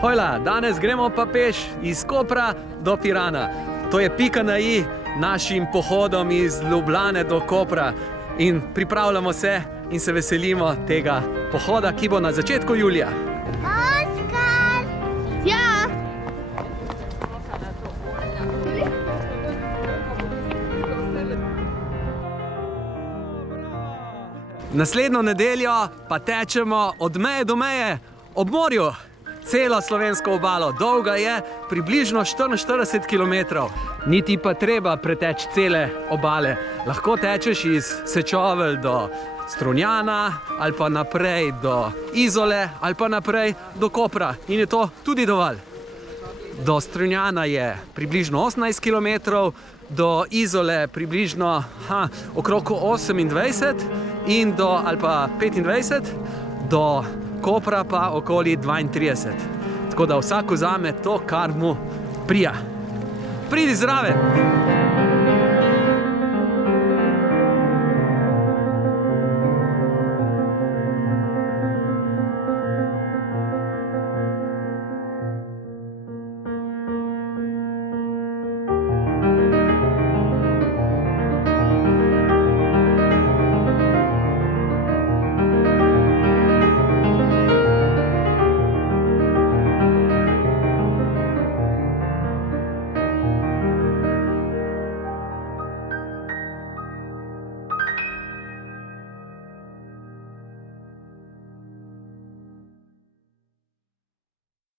Hojla, danes gremo pa peš iz Kopra do Pirana. To je pika na i našim pohodom iz Ljubljane do Kopra. In pripravljamo se in se veselimo tega pohoda, ki bo na začetku julija. Oskar! Ja! Naslednjo nedeljo pa tečemo od meje do meje ob morju. Celo slovensko obalo, dolga je približno 44 km. Niti pa treba preteči cele obale. Lahko tečeš iz Sečovelj do Strunjana, ali pa naprej do Izole, ali pa naprej do Kopra. In je to tudi dovolj. Do Strunjana je približno 18 km, do Izole približno okrog 28 in do, ali pa 25, do Kopra pa okoli 32. Tako da vsak vzame to, kar mu prija. Pridi zraven!